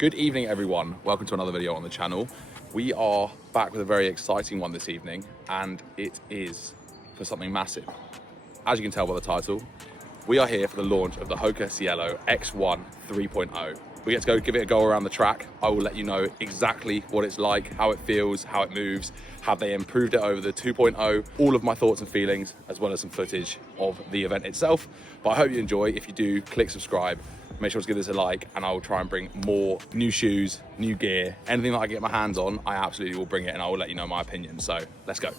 Good evening, everyone. Welcome to another video on the channel. We are back with a very exciting one this evening, and it is for something massive. As you can tell by the title, we are here for the launch of the HOKA Cielo X1 3.0. We get to go give it a go around the track. I will let you know exactly what it's like, how it feels, how it moves, how they improved it over the 2.0, all of my thoughts and feelings, as well as some footage of the event itself. But I hope you enjoy. If you do, click subscribe. Make sure to give this a like, and I will try and bring more new shoes, new gear, anything that I get my hands on, I absolutely will bring it, and I will let you know my opinion. So let's go.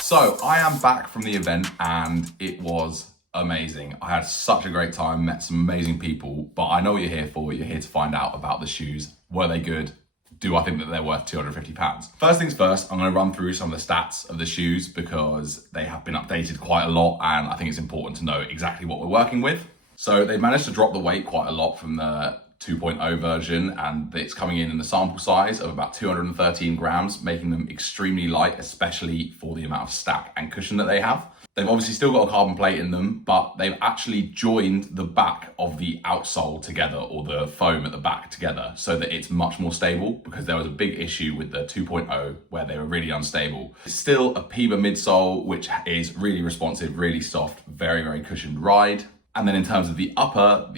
So I am back from the event and it was amazing. I had such a great time, met some amazing people, but I know what you're here for. You're here to find out about the shoes. Were they good? Do I think that they're worth £250? First things first, I'm going to run through some of the stats of the shoes because they have been updated quite a lot, and I think it's important to know exactly what we're working with. So they managed to drop the weight quite a lot from the 2.0 version, and it's coming in the sample size of about 213 grams, making them extremely light, especially for the amount of stack and cushion that they have. They've obviously still got a carbon plate in them, but they've actually joined the back of the outsole together, or the foam at the back together, so that it's much more stable, because there was a big issue with the 2.0 where they were really unstable. It's still a Pima midsole, which is really responsive, really soft, very, very cushioned ride. And then in terms of the upper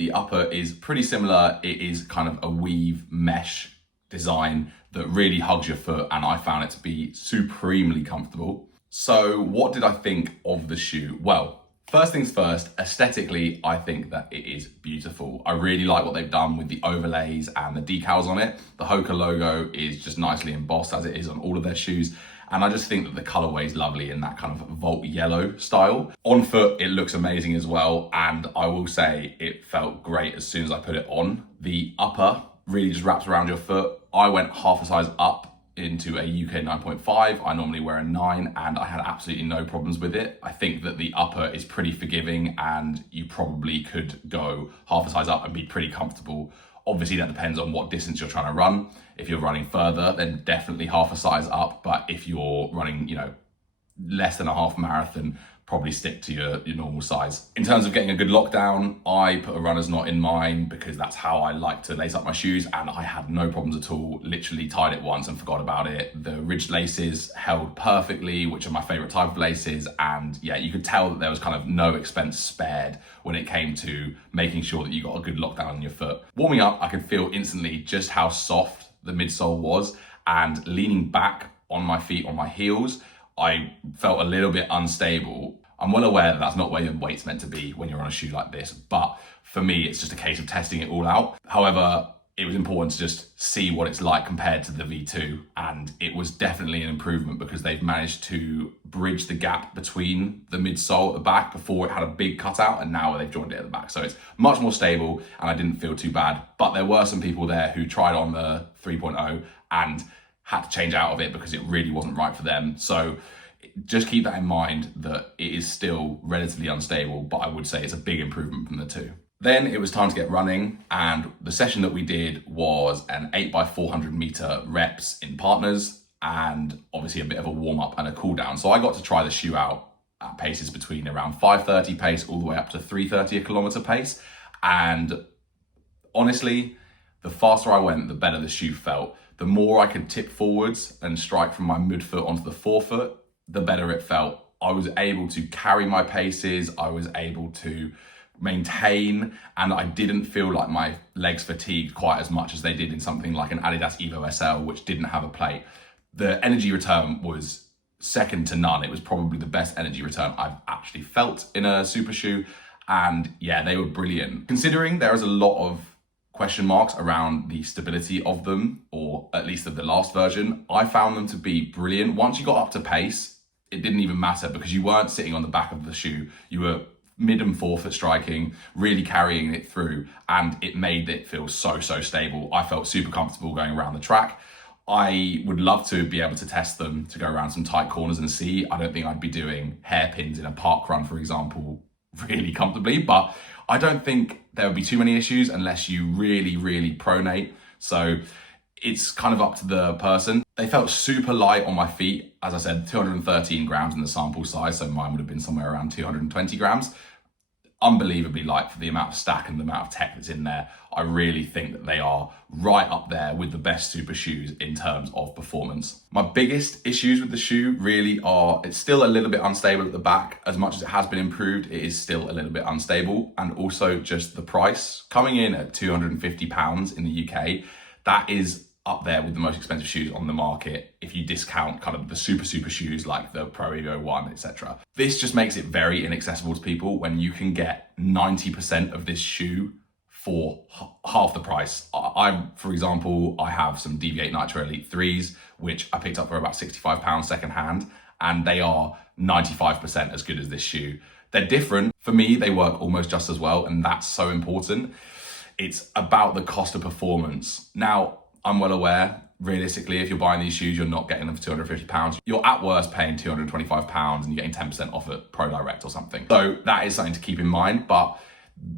is pretty similar. It is kind of a weave mesh design that really hugs your foot, and I found it to be supremely comfortable. So what did I think of the shoe? Well, first things first, aesthetically, I think that it is beautiful. I really like what they've done with the overlays and the decals on it. The HOKA logo is just nicely embossed, as it is on all of their shoes. And I just think that the colorway is lovely in that kind of Volt yellow style. On foot, it looks amazing as well. And I will say it felt great as soon as I put it on. The upper really just wraps around your foot. I went half a size up into a UK 9.5. I normally wear a 9, and I had absolutely no problems with it. I think that the upper is pretty forgiving, and you probably could go half a size up and be pretty comfortable. Obviously, that depends on what distance you're trying to run. If you're running further, then definitely half a size up. But if you're running, less than a half marathon, probably stick to your normal size. In terms of getting a good lockdown, I put a runner's knot in mine because that's how I like to lace up my shoes, and I had no problems at all. Literally tied it once and forgot about it. The ridged laces held perfectly, which are my favorite type of laces, and yeah, you could tell that there was kind of no expense spared when it came to making sure that you got a good lockdown on your foot. Warming up, I could feel instantly just how soft the midsole was, and leaning back on my feet, on my heels, I felt a little bit unstable. I'm well aware that that's not where your weight's meant to be when you're on a shoe like this, but for me, it's just a case of testing it all out. However, it was important to just see what it's like compared to the V2, and it was definitely an improvement because they've managed to bridge the gap between the midsole at the back. Before, it had a big cutout, and now they've joined it at the back. So it's much more stable, and I didn't feel too bad. But there were some people there who tried on the 3.0 and had to change out of it because it really wasn't right for them. So just keep that in mind, that it is still relatively unstable, but I would say it's a big improvement from the two. Then it was time to get running, and the session that we did was an 8x400 meter reps in partners, and obviously a bit of a warm up and a cool down. So I got to try the shoe out at paces between around 5:30 pace all the way up to 3:30 a kilometer pace. And honestly, the faster I went, the better the shoe felt. The more I could tip forwards and strike from my midfoot onto the forefoot, the better it felt. I was able to carry my paces, I was able to maintain, and I didn't feel like my legs fatigued quite as much as they did in something like an Adidas Evo SL, which didn't have a plate. The energy return was second to none. It was probably the best energy return I've actually felt in a super shoe, and yeah, they were brilliant. Considering there is a lot of question marks around the stability of them, or at least of the last version, I found them to be brilliant. Once you got up to pace, it didn't even matter because you weren't sitting on the back of the shoe. You were mid and forefoot striking, really carrying it through, and it made it feel so stable. I felt super comfortable going around the track. I would love to be able to test them to go around some tight corners and see. I don't think I'd be doing hairpins in a park run, for example, really comfortably, but I don't think there would be too many issues unless you really pronate. So it's kind of up to the person. They felt super light on my feet. As I said, 213 grams in the sample size, so mine would have been somewhere around 220 grams. Unbelievably light for the amount of stack and the amount of tech that's in there. I really think that they are right up there with the best super shoes in terms of performance. My biggest issues with the shoe really are, it's still a little bit unstable at the back. As much as it has been improved, it is still a little bit unstable. And also just the price. Coming in at £250 in the UK, that is up there with the most expensive shoes on the market if you discount kind of the super shoes like the Pro Evo 1, etc. This just makes it very inaccessible to people when you can get 90% of this shoe for half the price. For example, I have some Deviate Nitro Elite 3s, which I picked up for about £65 secondhand, and they are 95% as good as this shoe. They're different. For me, they work almost just as well, and that's so important. It's about the cost of performance. Now, I'm well aware, realistically, if you're buying these shoes, you're not getting them for £250. You're at worst paying £225 and you're getting 10% off at Pro Direct or something. So that is something to keep in mind, but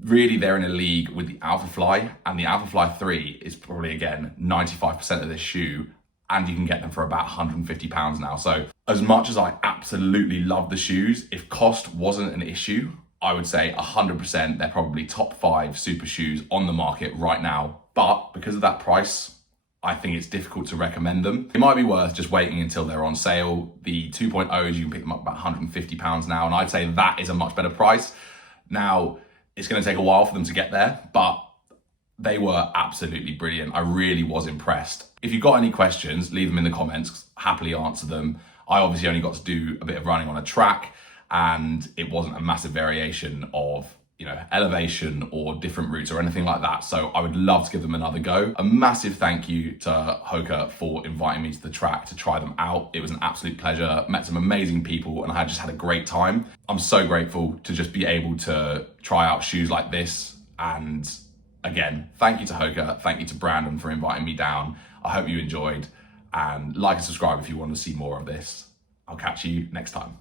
really they're in a league with the Alpha Fly, and the Alpha Fly 3 is probably, again, 95% of this shoe, and you can get them for about £150 now. So as much as I absolutely love the shoes, if cost wasn't an issue, I would say 100% they're probably top 5 super shoes on the market right now. But because of that price, I think it's difficult to recommend them. It might be worth just waiting until they're on sale. The 2.0s, you can pick them up about £150 now, and I'd say that is a much better price. Now, it's going to take a while for them to get there, but they were absolutely brilliant. I really was impressed. If you've got any questions, leave them in the comments. Happily answer them. I obviously only got to do a bit of running on a track, and it wasn't a massive variation of elevation or different routes or anything like that. So I would love to give them another go. A massive thank you to HOKA for inviting me to the track to try them out. It was an absolute pleasure. Met some amazing people and I just had a great time. I'm so grateful to just be able to try out shoes like this. And again, thank you to HOKA. Thank you to Brandon for inviting me down. I hope you enjoyed, and like and subscribe if you want to see more of this. I'll catch you next time.